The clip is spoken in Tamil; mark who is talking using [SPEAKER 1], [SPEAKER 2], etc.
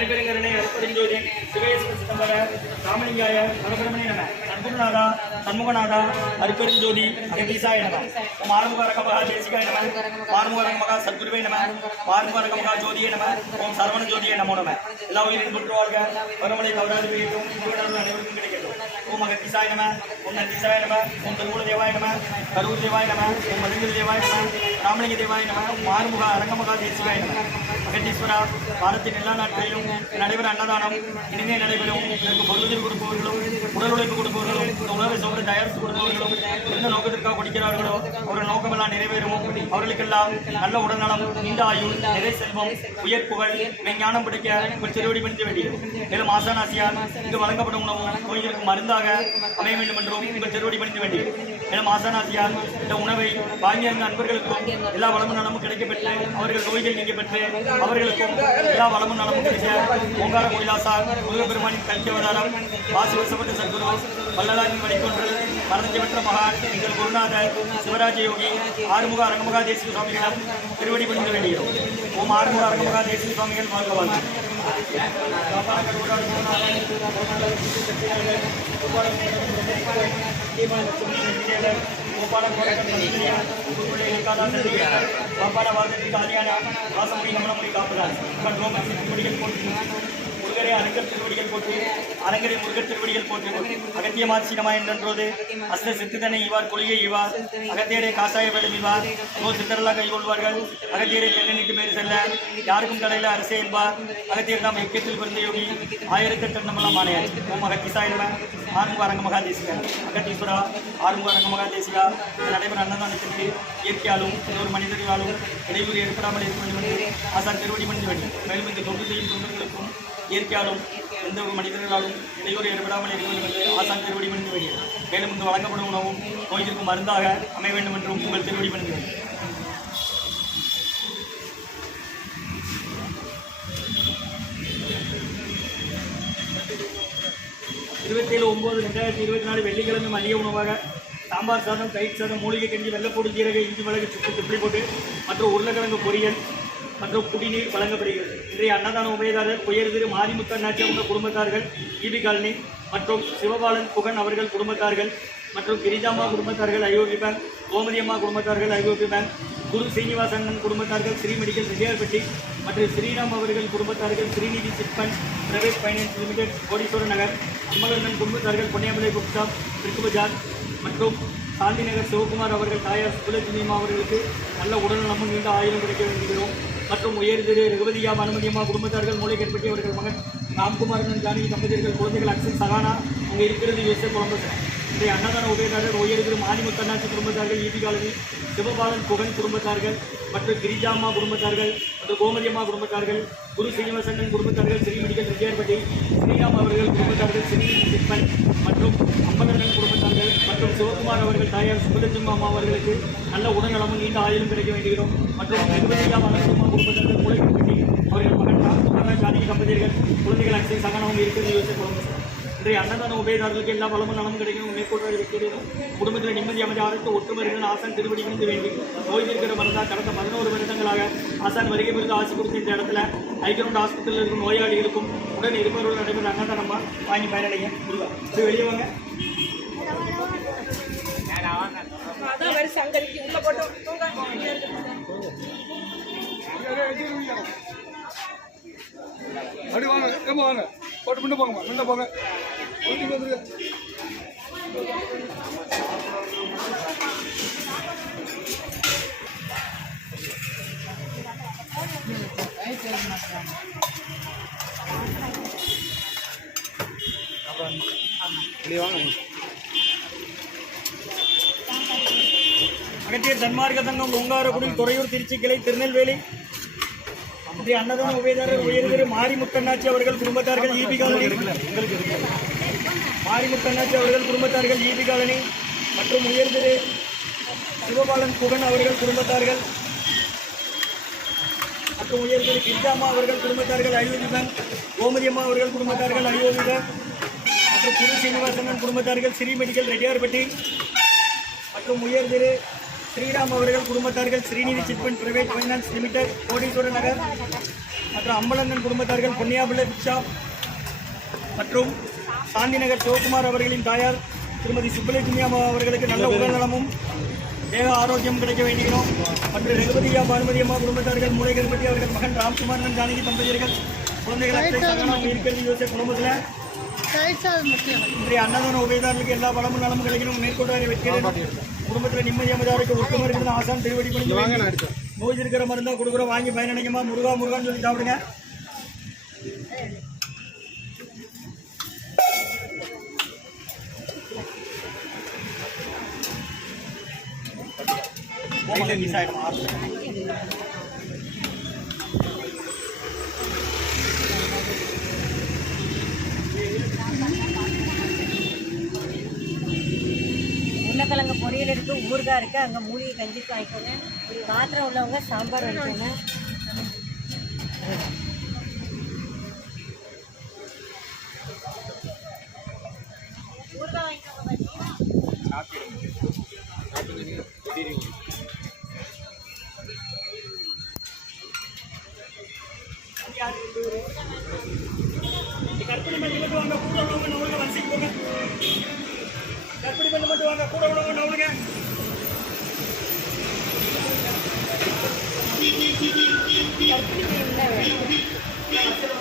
[SPEAKER 1] தனிப்பெருங்கருணை அற்புதஞ்சோதி சிவேஸ்வர சிதம்பர ராமலிங்காய பரபிரமணி நம சண்முகநாதா சண்முகநாதா அற்பெருஞ்சோதி அகதீசாய நம ஓம் மகா தேசிகாய நம மார்முகாரக மகா சத்குருவே நம மார்முகாரக மகா ஜோதியே நம ஓம் சரவண ஜோதியே நமோ நம. எல்லா உயிரின் தொற்று வாழ்க. பரமலை தவறாது அனைவருக்கும் கிடைக்கட்டும். ஓம் அகத்தீசாய நம உன்ன நந்தீசாய நம உன் திருமூல தேவாய நம கரூர் தேவாய நம உன் மதுங்கிரி தேவாய நம ராமலிங்க தேவாய நம ஓம் ஆறுமுக அரங்கமகா தேசிகாய நம. வெங்கடேஸ்வரா வாரத்தின் எல்லா நாட்களிலும் நடைபெற அன்னதானம் இனிமே நடைபெறும். இதற்கு பொருளுதவி கொடுப்பவர்களும் உடல் உழைப்பு கொடுப்பவர்களும் இந்த உணவை சோறு தயாரித்து கொடுப்பவர்களும் எந்த நோக்கத்திற்காக கொடுக்கிறார்களோ அவர்கள் நோக்கமெல்லாம் நிறைவேறும். அவர்களுக்கெல்லாம் நல்ல உடல்நலம் நீண்ட ஆயுள் நிறை செல்வம் உயர் புகழ் மெஞ்ஞானம் பிடிக்க ஒரு திருவடி பணிந்து வேண்டியது மேலும் ஆசானாசியார் இங்கு வழங்கப்படும் உணவும் நோய்களுக்கு மருந்தாக அமைய வேண்டும் என்றும் உங்கள் திருவடி பணிந்து வேண்டியது மேலும் ஆசானாசியார் இந்த உணவை வாங்கிய நண்பர்களுக்கும் எல்லா வளமும் நலமும் கிடைக்கப்பெற்று அவர்கள் நோய்கள் நீங்க அவர்களுக்கும் எல்லா வளமும் நலமும் கிடைக்க ஓங்கார கோயிலாசார் முருகப்பெருமானின் கல்கியவதாரம் வாசுவசப்பட்ட சத்குரு வள்ளலாரின் மணிக்கொன்று மரணத்தை பெற்ற மகான் எங்கள் குருநாதர் சிவராஜ யோகி ஆறுமுக அரங்கமுகா தேசிய சுவாமிகளிடம் திருவடி பணிந்து வேண்டுகிறோம். ஓம் ஆறுமுக அரங்கமுகா தேசிய சுவாமிகள் வாழ்க வாழ்க. முருகரே அரங்கர் திருவடிகள் போற்றி அரங்கரை முருகர் திருவடிகள் போற்றி அகத்திய மாசினமா என்றோது அஸ்த சித்திதனை இவார் கொள்கை இவார் அகத்தியரை காசாய வேடம் இவார் நோ சித்தரெல்லாம் கை கொள்வார்கள் அகத்தியரை பெண்ணெண்ணிக்கு பேர் செல்ல யாருக்கும் கடையில் அரசே என்பார் அகத்தியர் நாம் எக்கத்தில் பிறந்த யோகி ஆயிரத்தி எட்டு நம்மளாம் ஆணையாச்சு ஓம் அகத்திசாயிரம ஆறுமுக அரங்க மகாதேசிகா. அகத்தீஸ்வரா ஆறுமுக அரங்க மகாதேசிகா. நடைபெற அன்னதானத்திற்கு இயற்கையாலும் இன்னொரு மனிதர்களாலும் இடையூறு ஏற்படாமல் இருக்க வேண்டும் என்று ஆசான் திருவடி மனித வேண்டும் மேலும் இந்த தொண்டு செய்யும் தொண்டர்களுக்கும் இயற்கையாலும் எந்த ஒரு மனிதர்களாலும் இடையூறு ஏற்படாமல் இருக்க வேண்டும் என்று ஆசான் திருவடி பண்ணி வேண்டும் மேலும் இங்கு வழங்கப்படும் உணவும் நோய்களுக்கு மருந்தாக அமைய வேண்டும் என்றும் உங்கள் திருவடி பண்ணுகிறேன் இருபத்தேழு ஒம்பது ரெண்டாயிரத்தி இருபத்தி நாலு வெள்ளிக்கிழமை மதிய உணவாக சாம்பார் சாதம் தயிர் சாதம் மூலிகை கஞ்சி வெள்ளப்பூடு ஜீரக இஞ்சி மிளகு சுக்கு துப்பி போட்டு மற்றும் உருளைக்கிழங்கு பொரியல் மற்றும் குடிநீர் வழங்கப்படுகிறது. இன்றைய அன்னதான உபயதாரர் உயர் திரு மாரிமுத்து அண்ணாச்சி குடும்பத்தார்கள் ஈபி காலனி மற்றும் சிவபாலன் புகன் அவர்கள் குடும்பத்தார்கள் மற்றும் கிரிஜாமா குடும்பத்தார்கள் ஐஓபி பேங்க் கோமதியம்மா குடும்பத்தார்கள் ஐஓபி பேங்க் குரு சீனிவாசன் குடும்பத்தார்கள் ஸ்ரீ மெடிக்கல் ரெட்டியார்பட்டி மற்றும் ஸ்ரீராம் அவர்கள் குடும்பத்தார்கள் Srinidhi chit private finance limited Kodeeswara Nagar Ammalannan குடும்பத்தார்கள் பொன்னியாமலை புக் ஷாப் பிரிக்கு பஜார் மற்றும் காந்திநகர் சிவகுமார் அவர்கள் தாயார் சுகுலட்சுமிமா அவர்களுக்கு நல்ல உடல்நலமும் நீண்ட ஆயுதம் கிடைக்க வேண்டுகிறோம். மற்றும் உயர் திரு ரகுபதியா அனுமதியம்மா குடும்பத்தார்கள் மூளை அவர்கள் மகன் ராம்குமாரன் ஜானகி தம்பதியர்கள் குழந்தைகள் அக்ஷன் சகானா அங்கே இருக்கிறது யோசித்த குழம்பு இன்றைய அன்னதான உதயதாரர் உயர் திரு கண்ணாட்சி குடும்பத்தார்கள் ஈபிகாலனி சிவபாலன் புகன் குடும்பத்தார்கள் மற்றும் கிரிஜாம்மா குடும்பத்தார்கள் மற்றும் கோமதியம்மா குடும்பத்தார்கள் குரு சீனிவாசன் குடும்பத்தார்கள் ஸ்ரீ மெடிக்கல் ரெட்டியார்பட்டி ஸ்ரீராம் அவர்கள் குடும்பத்தார்கள் ஸ்ரீ சிப்பன் மற்றும் அம்மனன் குடும்பத்தார்கள் மற்றும் சிவகுமார் அவர்கள் தாயார் சுபலட்சுமி அம்மா அவர்களுக்கு நல்ல உடல்நலமும் நீண்ட ஆயுளும் கிடைக்க வேண்டுகிறோம். மற்றும் ரகுபதியா மலர்சுமா குடும்பத்தார்கள் மூளைக்கட்டி அவர்கள் மகன் ராம்குமார் ஜானகி தம்பதியர்கள் சகனவங்க இருக்கிறது யோசிச்சு குழம்பு இன்றைய அன்னதான உபயதாரர்களுக்கு எல்லா வளமும் நலமும் கிடைக்கும். மேற்கொண்டு இருக்கிறதும் குடும்பத்தில் நிம்மதி அமைதி ஆரோக்கிய ஒற்றுமைகள் ஆசான் திருவடி விழுந்து வேண்டி நோய் இருக்கிற மருந்தா கடந்த பதினோரு வருடங்களாக ஆசான் வருகை பெருந்து ஆசி கொடுத்த இந்த இடத்துல. ஐக்கியரோட ஹாஸ்பிட்டலில் இருக்கும் நோயாளிகளுக்கும் உடன் இருப்பவர்கள் நடைபெற அன்னதானமா வாங்கி பயனடைங்க. இது வெளியே வாங்க.
[SPEAKER 2] அதான் வரி சங்கரிக்கு. உள்ள போட்டு தூங்க
[SPEAKER 3] அப்படி வாங்க ஏமா வாங்க? போட்டு முன்ன போங்கம்மா முன்ன போங்க. ஊட்டிக்கு வந்துருங்க
[SPEAKER 1] அகத்தியர் தன்மார்க்க சங்கம் ஓங்காரக்குடி துறையூர் திருச்சி கிளை திருநெல்வேலி. இன்றைய அன்னதான உபயதாரர் உயர்திரு மாரிமுத்தண்ணாச்சி அவர்கள் குடும்பத்தார்கள் ஈபி காலனி. மாரிமுத்தண்ணாச்சி அவர்கள் குடும்பத்தார்கள் ஈபி காலனி. மற்றும் உயர்திரு சிவபாலன் புகன் அவர்கள் குடும்பத்தார்கள். மற்றும் உயர்திரு கிர்ஜாமா அவர்கள் குடும்பத்தார்கள் அயோத்தி கோமதியம்மா அவர்கள் குடும்பத்தார்கள் அயோத்தி மற்றும் திரு சீனிவாசன் குடும்பத்தார்கள் ஸ்ரீ மெடிக்கல் ரெட்டியார்பட்டி. மற்றும் உயர்ந்திரு ஸ்ரீராம் அவர்கள் குடும்பத்தார்கள் Srinidhi chit fund private finance limited Kodeeswara Nagar மற்றும் அம்பலங்கன் குடும்பத்தார்கள் பொன்னியாபிள்ளை பிக்ஷா மற்றும் சாந்திநகர் சிவகுமார் அவர்களின் தாயார் திருமதி சுப்புலட்சுமி அம்மா அவர்களுக்கு நல்ல உடல்நலமும் தேக ஆரோக்கியம் கிடைக்க வேண்டுகிறோம் மற்றும் ரகுபதியா பானுமதி அம்மா குடும்பத்தார்கள் மூளைகர்பதி அவர்கள் மகன் ராம்குமாரன் ஜானகி தம்பதியர்கள் குழந்தைகள் இருக்கிறது குடும்பத்தில் இன்றைய அன்னதான உபயதாரர்களுக்கு எல்லா வளமும் நலமும் கிடைக்கணும். மேற்கொண்டு வெற்றி குடும்பத்தில் நிம்மதி அமைதாருக்கு ஒற்றுமை இருக்கிறது ஆசான் திருவடி பண்ணி நோய் இருக்கிற மருந்தா கொடுக்குறோம். வாங்கி பயனடைங்கம்மா. முருகா முருகான்னு சொல்லி சாப்பிடுங்க. மிஸ் ஆகிடும்
[SPEAKER 4] உருளைக்கிழங்கு பொரியல் இருக்குது ஊறுகாய் இருக்குது அங்கே மூலிகை கஞ்சி வாங்கிக்கோங்க மாத்திரம் உள்ளவங்க சாம்பார் வாங்கிக்கோங்க
[SPEAKER 1] கற்பனை பண்ணி மட்டும் வாங்க கூட உள்ளவங்க நவலுங்க வரிசைக்கு போங்க பண்ணி மட்டும் வாங்க கூட உள்ளவங்க நவலுங்க Thank you.